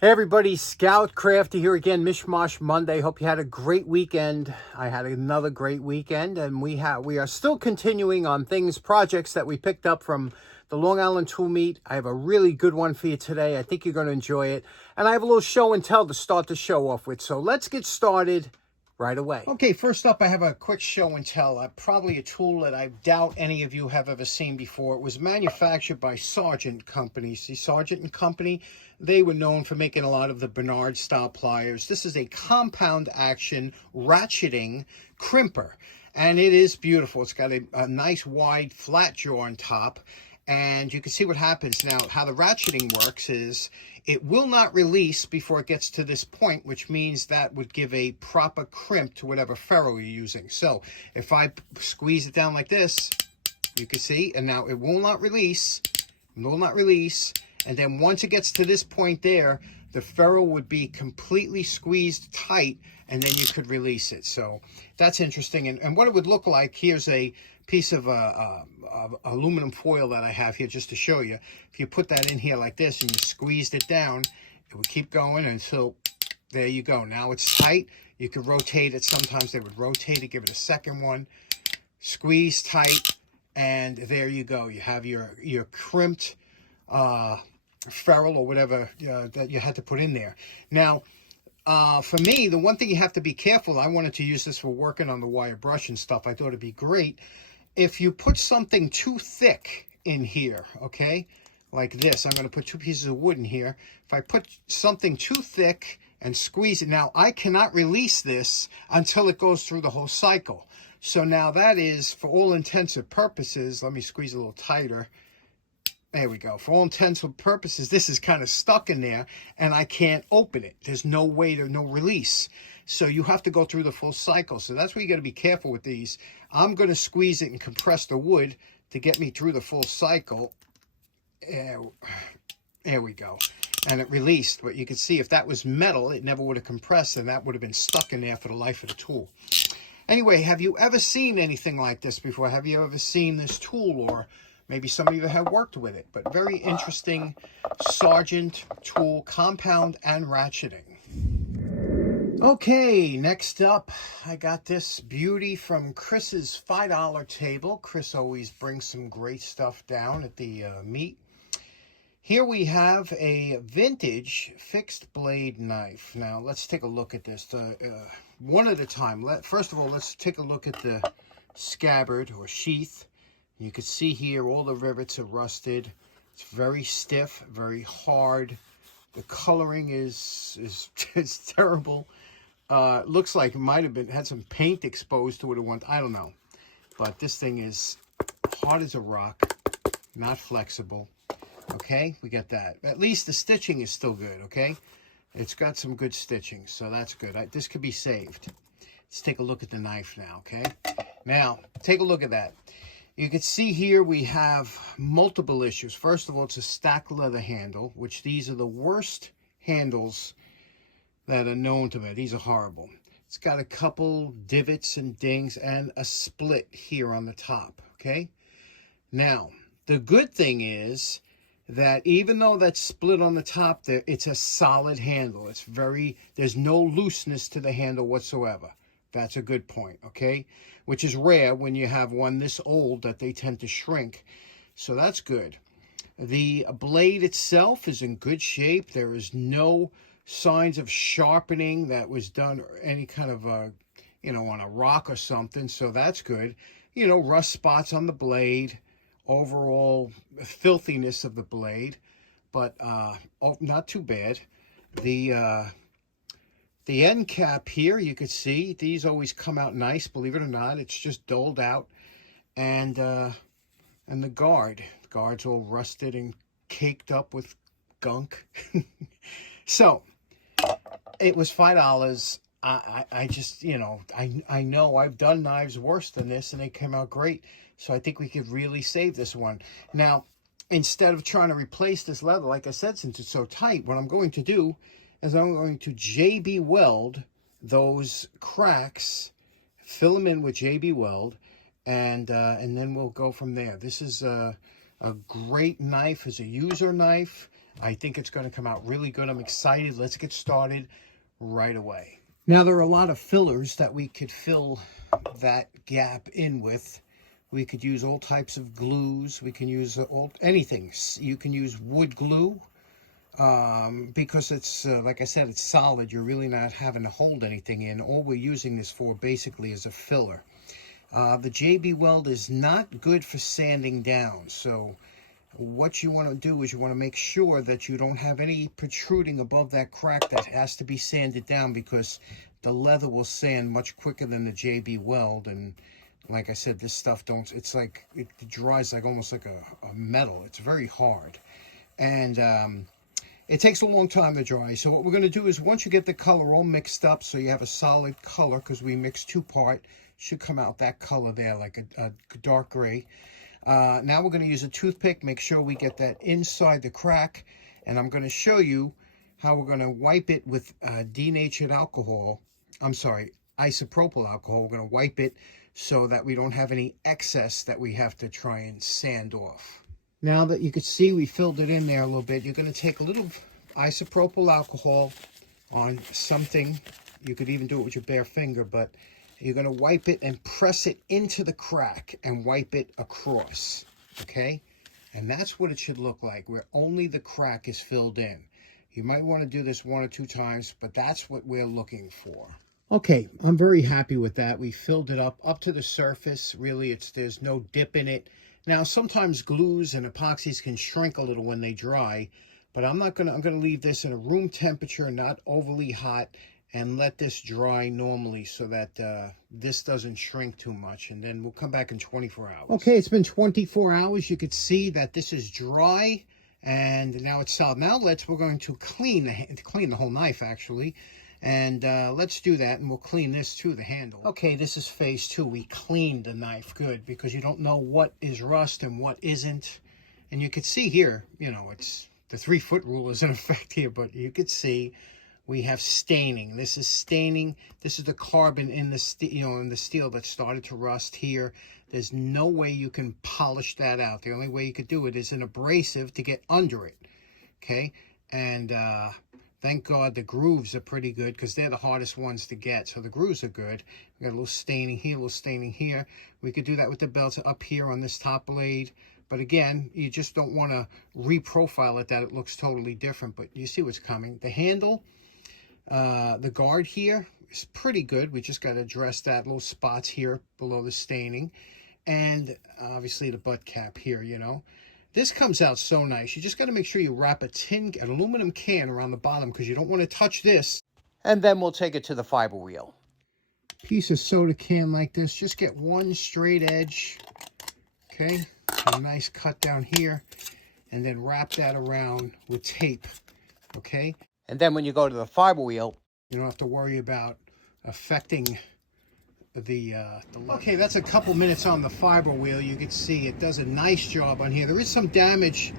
Hey everybody, Scout Crafty here again, Mishmash Monday. Hope you had a great weekend. I had another great weekend, and we are still continuing on projects that we picked up from the Long Island Tool Meet. I have a really good one for you today. I think you're going to enjoy it. And I have a little show and tell to start the show off with. So let's get started right away. Okay, first up, I have a quick show and tell. Probably a tool that I doubt any of you have ever seen before. It was manufactured by Sargent Company. See, Sargent and Company, they were known for making a lot of the Bernard style pliers. This is a compound action ratcheting crimper, and it is beautiful. It's got a nice wide flat jaw on top, and you can see what happens. Now, how the ratcheting works is it will not release before it gets to this point, which means that would give a proper crimp to whatever ferrule you're using. So if I squeeze it down like this, you can see, and now it will not release, and then once it gets to this point there, the ferrule would be completely squeezed tight, and then you could release it. So that's interesting. And what it would look like, here's a piece of aluminum foil that I have here just to show you. If you put that in here like this and you squeezed it down, it would keep going until, there you go. Now it's tight. You could rotate it. Sometimes they would rotate it, give it a second one, squeeze tight, and there you go. You have your crimped ferrule or whatever that you had to put in there. Now, for me, the one thing you have to be careful, I wanted to use this for working on the wire brush and stuff. I thought it'd be great. If you put something too thick in here, okay, like this, I'm going to put 2 pieces of wood in here. If I put something too thick and squeeze it, now I cannot release this until it goes through the whole cycle. So now that is, for all intents and purposes, let me squeeze a little tighter. There we go. For all intents and purposes, this is kind of stuck in there, and I can't open it. There's no way, there's no release. So you have to go through the full cycle. So that's where you got to be careful with these. I'm going to squeeze it and compress the wood to get me through the full cycle. There we go. And it released. But you can see if that was metal, it never would have compressed, and that would have been stuck in there for the life of the tool. Anyway, have you ever seen anything like this before? Have you ever seen this tool, or maybe some of you have worked with it? But very interesting Sargent tool, compound and ratcheting. Okay, next up, I got this beauty from Chris's $5 table. Chris always brings some great stuff down at the meet. Here we have a vintage fixed blade knife. Now, let's take a look at this one at a time. First of all, let's take a look at the scabbard or sheath. You can see here all the rivets are rusted. It's very stiff, very hard. The coloring is terrible. Looks like it might have had some paint exposed to it at once. I don't know. But this thing is hard as a rock, not flexible. Okay, we got that. At least the stitching is still good, okay? It's got some good stitching, so that's good. This could be saved. Let's take a look at the knife now, okay? Now, take a look at that. You can see here we have multiple issues. First of all, it's a stacked leather handle, which these are the worst handles that are known to me. These are horrible. It's got a couple divots and dings and a split here on the top, okay? Now, the good thing is that even though that's split on the top there, it's a solid handle. It's there's no looseness to the handle whatsoever. That's a good point, okay? Which is rare when you have one this old, that they tend to shrink. So that's good. The blade itself is in good shape. There is no signs of sharpening that was done or any kind of on a rock or something. So that's good. Rust spots on the blade, overall filthiness of the blade, but not too bad. The end cap here, you can see these always come out nice, believe it or not. It's just doled out. And the guard's all rusted and caked up with gunk. So it was $5. I just, I know I've done knives worse than this, and they came out great. So I think we could really save this one. Now, instead of trying to replace this leather, like I said, since it's so tight, what I'm going to do is I'm going to JB weld those cracks, fill them in with JB weld, and then we'll go from there. This is a great knife as a user knife. I think it's going to come out really good. I'm excited. Let's get started right away. Now, there are a lot of fillers that we could fill that gap in with. We could use all types of glues. We can use anything. You can use wood glue because it's, like I said, it's solid. You're really not having to hold anything in. All we're using this for basically is a filler. The JB Weld is not good for sanding down. So what you want to do is you want to make sure that you don't have any protruding above that crack that has to be sanded down, because the leather will sand much quicker than the JB Weld. And like I said, this stuff it's like, it dries like almost like a metal. It's very hard. And it takes a long time to dry. So what we're going to do is, once you get the color all mixed up, so you have a solid color, because we mix 2-part, should come out that color there, like a dark gray. Now we're going to use a toothpick, make sure we get that inside the crack. And I'm going to show you how we're going to wipe it with denatured alcohol. I'm sorry, isopropyl alcohol. We're going to wipe it so that we don't have any excess that we have to try and sand off. Now that you can see we filled it in there a little bit, you're going to take a little isopropyl alcohol on something. You could even do it with your bare finger, but you're going to wipe it and press it into the crack and wipe it across, okay? And that's what it should look like, where only the crack is filled in. You might want to do this 1 or 2 times, but that's what we're looking for. Okay, I'm very happy with that. We filled it up to the surface. Really, there's no dip in it. Now, sometimes glues and epoxies can shrink a little when they dry, but I'm going to leave this in a room temperature, not overly hot, and let this dry normally so that this doesn't shrink too much. And then we'll come back in 24 hours. Okay, it's been 24 hours. You could see that this is dry, and now it's solid. Now we're going to clean the whole knife, actually. And let's do that, and we'll clean this too, the handle. Okay, this is phase 2. We cleaned the knife good, because you don't know what is rust and what isn't. And you could see here, you know, it's the 3-foot rule is in effect here, but you could see we have staining. This is staining. This is the carbon in the in the steel that started to rust here. There's no way you can polish that out. The only way you could do it is an abrasive to get under it. Okay, and thank God the grooves are pretty good, because they're the hardest ones to get. So the grooves are good. We got a little staining here, a little staining here. We could do that with the belts up here on this top blade. But again, you just don't want to reprofile it that it looks totally different. But you see what's coming. The handle, the guard here is pretty good. We just got to address that little spots here below the staining. And obviously the butt cap here, you know. This comes out so nice. You just got to make sure you wrap an aluminum can around the bottom, because you don't want to touch this. And then we'll take it to the fiber wheel. Piece of soda can like this. Just get one straight edge. Okay. A nice cut down here. And then wrap that around with tape. Okay. And then when you go to the fiber wheel, you don't have to worry about affecting the okay, that's a couple minutes on the fiber wheel. You can see it does a nice job on here. There is some damage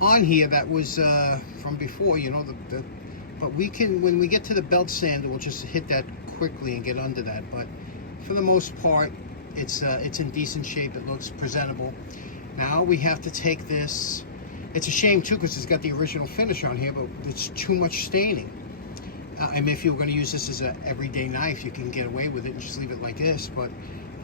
on here that was from before, you know, but we can, when we get to the belt sander, we'll just hit that quickly and get under that. But for the most part, it's in decent shape. It looks presentable. Now we have to take this. It's a shame too, because it's got the original finish on here, but it's too much staining. I mean, if you were going to use this as an everyday knife, you can get away with it and just leave it like this, but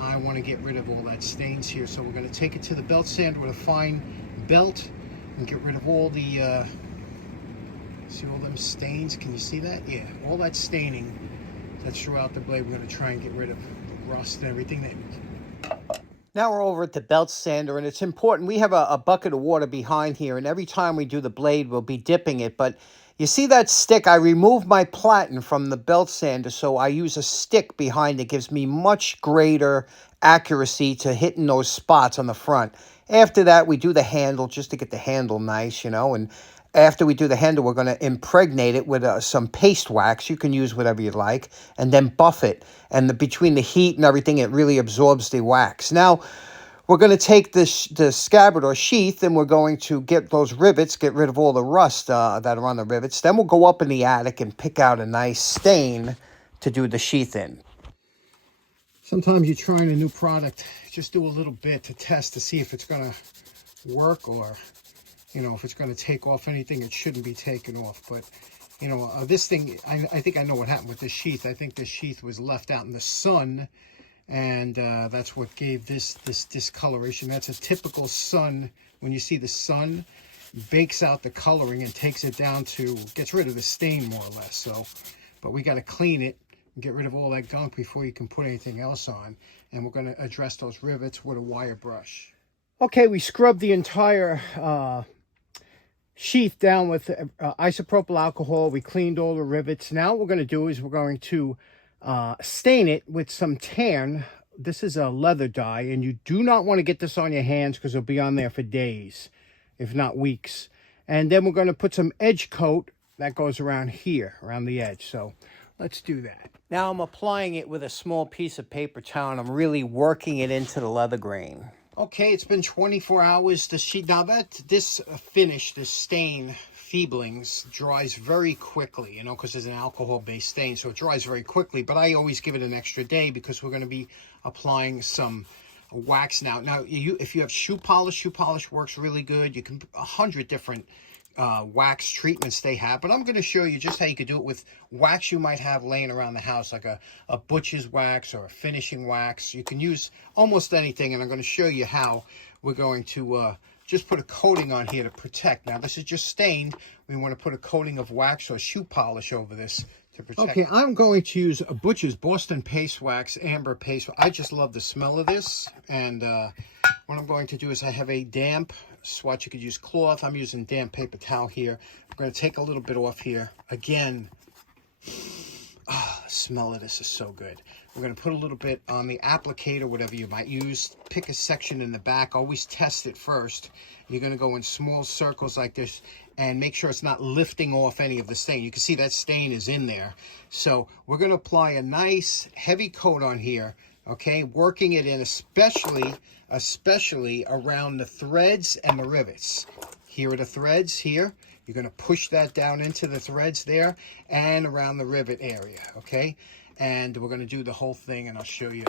I want to get rid of all that stains here. So we're going to take it to the belt sander with a fine belt and get rid of all the, see all them stains? Can you see that? Yeah, all that staining that's throughout the blade. We're going to try and get rid of the rust and everything. Now we're over at the belt sander, and it's important. We have a bucket of water behind here, and every time we do the blade, we'll be dipping it, but you see that stick? I removed my platen from the belt sander, so I use a stick behind it. Gives me much greater accuracy to hitting those spots on the front. After that, we do the handle just to get the handle nice, you know. And after we do the handle, we're going to impregnate it with some paste wax. You can use whatever you like, and then buff it. And between the heat and everything, it really absorbs the wax. Now, we're going to take the scabbard or sheath, and we're going to get those rivets, get rid of all the rust that are on the rivets. Then we'll go up in the attic and pick out a nice stain to do the sheath in. Sometimes you're trying a new product, just do a little bit to test to see if it's going to work or you know, if it's going to take off anything, it shouldn't be taken off. But, you know, this thing, I think I know what happened with this sheath. I think this sheath was left out in the sun, and that's what gave this discoloration. That's a typical sun. When you see the sun, bakes out the coloring and takes it down to, gets rid of the stain more or less. So, but we got to clean it and get rid of all that gunk before you can put anything else on. And we're going to address those rivets with a wire brush. Okay, we scrubbed the entire sheath down with isopropyl alcohol. We cleaned all the rivets. Now what we're going to do is we're going to stain it with some tan. This is a leather dye, and you do not want to get this on your hands because it'll be on there for days, if not weeks. And then we're going to put some edge coat that goes around here, around the edge. So let's do that. Now I'm applying it with a small piece of paper towel, and I'm really working it into the leather grain. Okay, it's been 24 hours. The sheet, now that this finish, this stain, Feeblings, dries very quickly, you know, because it's an alcohol-based stain, so it dries very quickly. But I always give it an extra day because we're going to be applying some wax now. Now, if you have shoe polish works really good. You can 100 different wax treatments they have, but I'm going to show you just how you could do it with wax you might have laying around the house, like a butcher's wax or a finishing wax. You can use almost anything, and I'm going to show you how we're going to just put a coating on here to protect. Now, this is just stained. We want to put a coating of wax or shoe polish over this to protect. Okay, I'm going to use a butcher's Boston paste wax, amber paste. I just love the smell of this, and what I'm going to do is I have a damp swatch. You could use cloth. I'm using damp paper towel here. I'm going to take a little bit off here. Again, the smell of this is so good. We're going to put a little bit on the applicator, whatever you might use. Pick a section in the back. Always test it first. You're going to go in small circles like this and make sure it's not lifting off any of the stain. You can see that stain is in there. So we're going to apply a nice heavy coat on here, okay, working it in especially around the threads and the rivets. Here are the threads here. You're going to push that down into the threads there and around the rivet area, okay? And we're going to do the whole thing, and I'll show you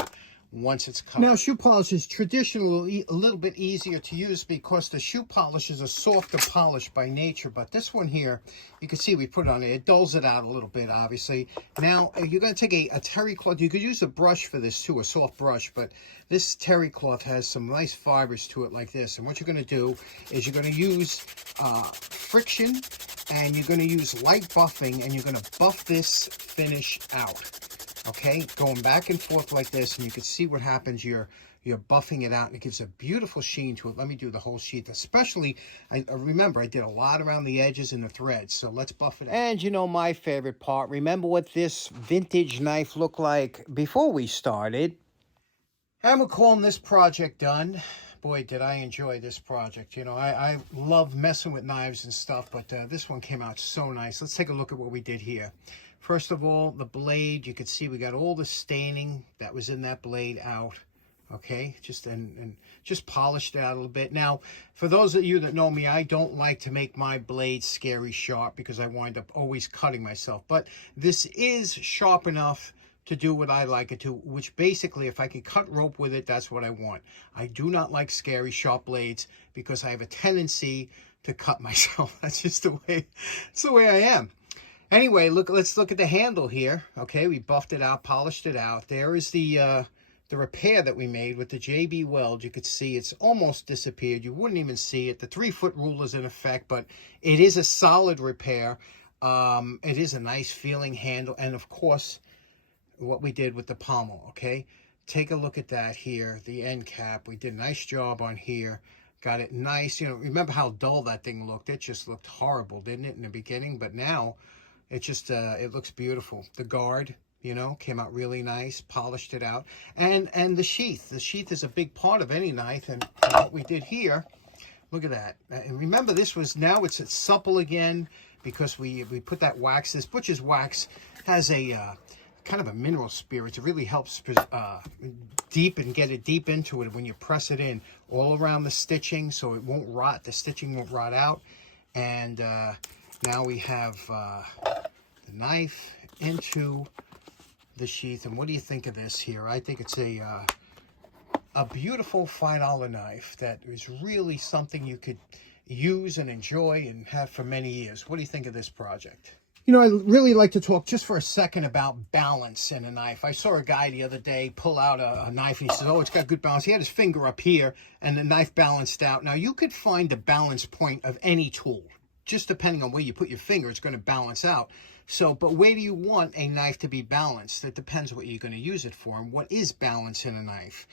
once it's covered. Now, shoe polish is traditionally a little bit easier to use because the shoe polish is a softer polish by nature, but this one here, you can see we put it on it. It dulls it out a little bit, obviously. Now, you're going to take a terry cloth. You could use a brush for this too, a soft brush, but this terry cloth has some nice fibers to it like this. And what you're going to do is you're going to use friction, and you're going to use light buffing, and you're going to buff this finish out. Okay, going back and forth like this, and you can see what happens. You're buffing it out, and it gives a beautiful sheen to it. Let me do the whole sheath. Especially, remember, I did a lot around the edges and the threads, so let's buff it out. And you know my favorite part, remember what this vintage knife looked like before we started? And we're calling this project done. Boy, did I enjoy this project. You know, I love messing with knives and stuff, but this one came out so nice. Let's take a look at what we did here. First of all, the blade, you can see we got all the staining that was in that blade out. Okay, just just polished it out a little bit. Now, for those of you that know me, I don't like to make my blades scary sharp because I wind up always cutting myself. But this is sharp enough to do what I like it to, which basically, if I can cut rope with it, that's what I want. I do not like scary sharp blades because I have a tendency to cut myself. That's just the way, it's the way I am. Anyway, let's look at the handle here. Okay, we buffed it out, polished it out. There is the repair that we made with the JB Weld. You could see it's almost disappeared. You wouldn't even see it. The 3-foot rule is in effect, but it is a solid repair. It is a nice feeling handle. And of course, what we did with the pommel, okay? Take a look at that here, the end cap. We did a nice job on here. Got it nice. You know, remember how dull that thing looked? It just looked horrible, didn't it, in the beginning? But now, it just, it looks beautiful. The guard, you know, came out really nice, polished it out. And the sheath. The sheath is a big part of any knife. And what we did here, look at that. And remember, this was, now it's supple again because we put that wax. This butcher's wax has a kind of a mineral spirit. It really helps get it deep into it when you press it in all around the stitching so it won't rot. The stitching won't rot out. And now we have the knife into the sheath. And what do you think of this here? I think it's a beautiful $5 knife that is really something you could use and enjoy and have for many years. What do you think of this project? You know, I really like to talk just for a second about balance in a knife. I saw a guy the other day pull out a knife and he said, oh, it's got good balance. He had his finger up here and the knife balanced out. Now, you could find the balance point of any tool. Just depending on where you put your finger, it's going to balance out. So, but where do you want a knife to be balanced? It depends what you're going to use it for and what is balance in a knife.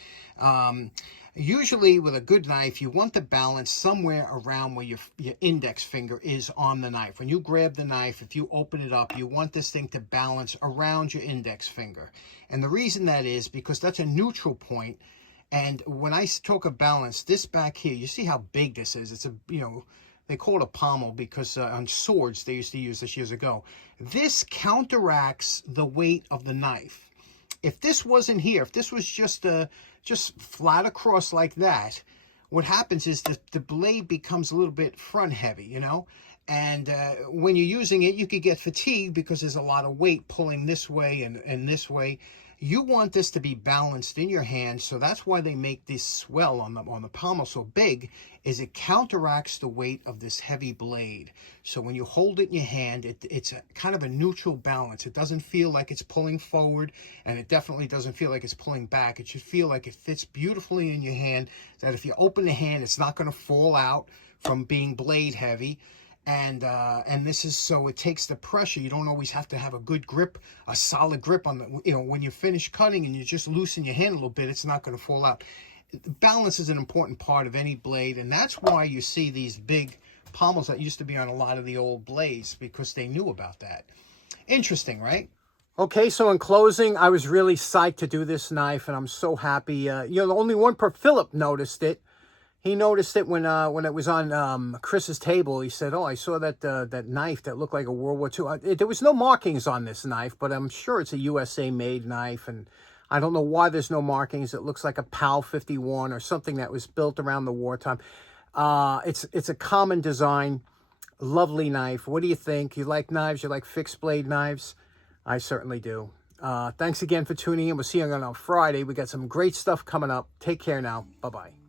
Usually with a good knife, you want the balance somewhere around where your index finger is on the knife. When you grab the knife, if you open it up, you want this thing to balance around your index finger. And the reason that is because that's a neutral point. And when I talk of balance, this back here, you see how big this is. It's a, they call it a pommel because on swords, they used to use this years ago. This counteracts the weight of the knife. If this wasn't here, if this was just flat across like that, what happens is the blade becomes a little bit front heavy, and when you're using it, you could get fatigued because there's a lot of weight pulling this way and this way. You want this to be balanced in your hand, so that's why they make this swell on the pommel so big, is it counteracts the weight of this heavy blade. So when you hold it in your hand, it's kind of a neutral balance. It doesn't feel like it's pulling forward, and it definitely doesn't feel like it's pulling back. It should feel like it fits beautifully in your hand, that if you open the hand, it's not going to fall out from being blade heavy. And this is so it takes the pressure. You don't always have to have a good grip, a solid grip on the, when you finish cutting and you just loosen your hand a little bit, it's not going to fall out. Balance is an important part of any blade, and that's why you see these big pommels that used to be on a lot of the old blades, because they knew about that. Interesting, right? Okay, so in closing, I was really psyched to do this knife, and I'm so happy. Only one per Philip noticed it. He noticed it when it was on Chris's table. He said, oh, I saw that knife that looked like a World War II. There was no markings on this knife, but I'm sure it's a USA-made knife, and I don't know why there's no markings. It looks like a PAL 51 or something that was built around the wartime. It's a common design, lovely knife. What do you think? You like knives? You like fixed blade knives? I certainly do. Thanks again for tuning in. We'll see you on Friday. We got some great stuff coming up. Take care now. Bye-bye.